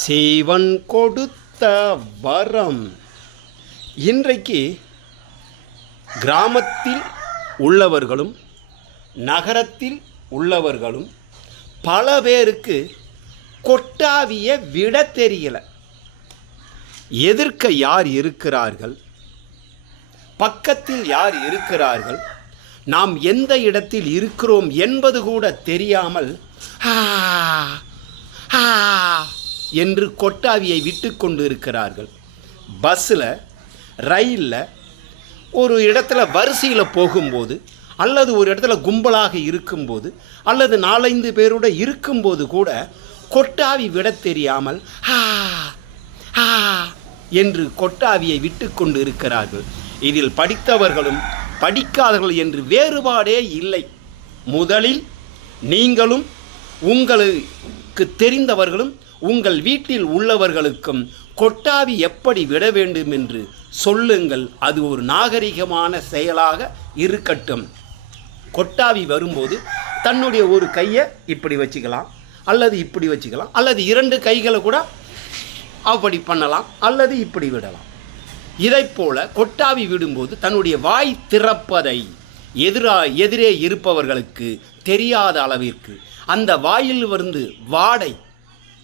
சிவன் கொடுத்த வரம். இன்றைக்கு கிராமத்தில் உள்ளவர்களும் நகரத்தில் உள்ளவர்களும் பல பேருக்கு கொட்டாவியை விட தெரியல. எதிர்க்க யார் இருக்கிறார்கள், பக்கத்தில் யார் இருக்கிறார்கள், நாம் எந்த இடத்தில் இருக்கிறோம் என்பது கூட தெரியாமல் என்று கொட்டாவியை விட்டு கொண்டு இருக்கிறார்கள். பஸ்ஸில், ரயிலில், ஒரு இடத்துல வரிசையில் போகும்போது, அல்லது ஒரு இடத்துல கும்பலாக இருக்கும்போது, அல்லது 4-5 பேரோட இருக்கும்போது கூட கொட்டாவி விட தெரியாமல் என்று கொட்டாவியை விட்டு கொண்டு இருக்கிறார்கள். இதில் படித்தவர்களும் படிக்காதவர்கள் என்று வேறுபாடே இல்லை. முதலில் நீங்களும் உங்களுக்கு தெரிந்தவர்களும் உங்கள் வீட்டில் உள்ளவர்களுக்கும் கொட்டாவி எப்படி விட வேண்டும் என்று சொல்லுங்கள். அது ஒரு நாகரிகமான செயலாக இருக்கட்டும். கொட்டாவி வரும்போது தன்னுடைய ஒரு கையை இப்படி வச்சுக்கலாம், அல்லது இப்படி வச்சுக்கலாம், அல்லது 2 கைகளை கூட அப்படி பண்ணலாம், அல்லது இப்படி விடலாம். இதைப்போல கொட்டாவி விடும்போது தன்னுடைய வாய் திறப்பதை எதிரே இருப்பவர்களுக்கு தெரியாத அளவிற்கு அந்த வாயில் வந்து வாடை,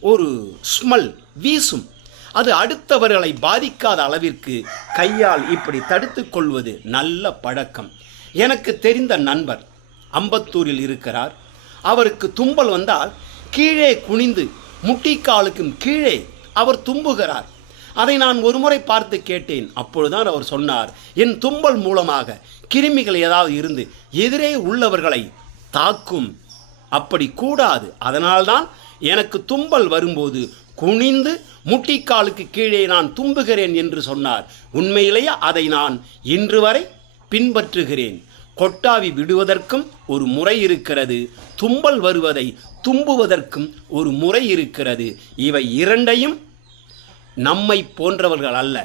ஒரு ஸ்மெல் வீசும். அது அடுத்தவர்களை பாதிக்காத அளவிற்கு கையால் இப்படி தடுத்து கொள்வது நல்ல பழக்கம். எனக்கு தெரிந்த நண்பர் அம்பத்தூரில் இருக்கிறார். அவருக்கு தும்பல் வந்தால் கீழே குனிந்து முட்டிக்காலுக்கும் கீழே அவர் தும்புகிறார். அதை நான் ஒரு முறை பார்த்து கேட்டேன். அப்பொழுதுதான் அவர் சொன்னார், என் தும்பல் மூலமாக கிருமிகள் ஏதாவது இருந்து எதிரே உள்ளவர்களை தாக்கும். அப்படி கூடாது. அதனால்தான் எனக்கு தும்பல் வரும்போது குனிந்து முட்டிக்காலுக்கு கீழே நான் தும்புகிறேன் என்று சொன்னார். உண்மையிலேயே அதை நான் இன்று வரை பின்பற்றுகிறேன். கொட்டாவி விடுவதற்கும் ஒரு முறை இருக்கிறது, தும்பல் வருவதை தும்புவதற்கும் ஒரு முறை இருக்கிறது. இவை இரண்டையும் நம்மை போன்றவர்கள் அல்ல,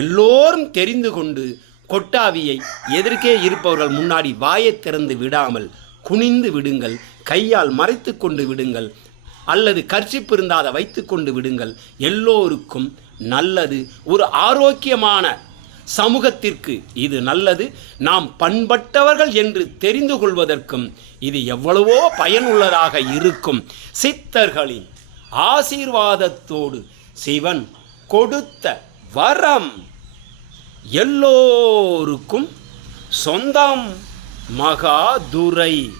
எல்லோரும் தெரிந்து கொண்டு கொட்டாவியை எதிர்க்கே இருப்பவர்கள் முன்னாடி வாயை திறந்து விடாமல் குனிந்து விடுங்கள், கையால் மறைத்து கொண்டு விடுங்கள், அல்லது கர்ச்சிப்பு இருந்தாத வைத்து கொண்டு விடுங்கள். எல்லோருக்கும் நல்லது. ஒரு ஆரோக்கியமான சமூகத்திற்கு இது நல்லது. நாம் பண்பட்டவர்கள் என்று தெரிந்து கொள்வதற்கும் இது எவ்வளவோ பயனுள்ளதாக இருக்கும். சித்தர்களின் ஆசீர்வாதத்தோடு சிவன் கொடுத்த வரம் எல்லோருக்கும் சொந்தம். மகாதுரை.